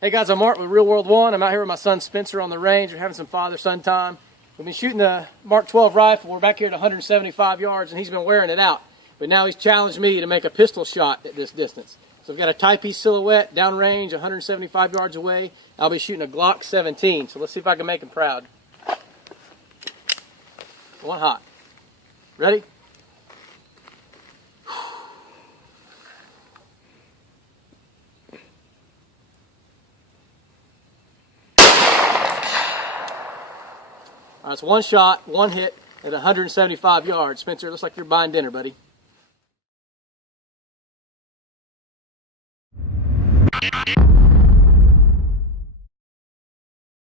Hey guys, I'm Mark with Real World 1. I'm out here with my son Spencer on the range. We're having some father-son time. We've been shooting the Mark 12 rifle. We're back here at 175 yards and he's been wearing it out. But now he's challenged me to make a pistol shot at this distance. So we've got a tie-piece silhouette, downrange, 175 yards away. I'll be shooting a Glock 17. So let's see if I can make him proud. One hot. Ready? All right, it's one shot, one hit at 175 yards. Spencer, it looks like you're buying dinner, buddy.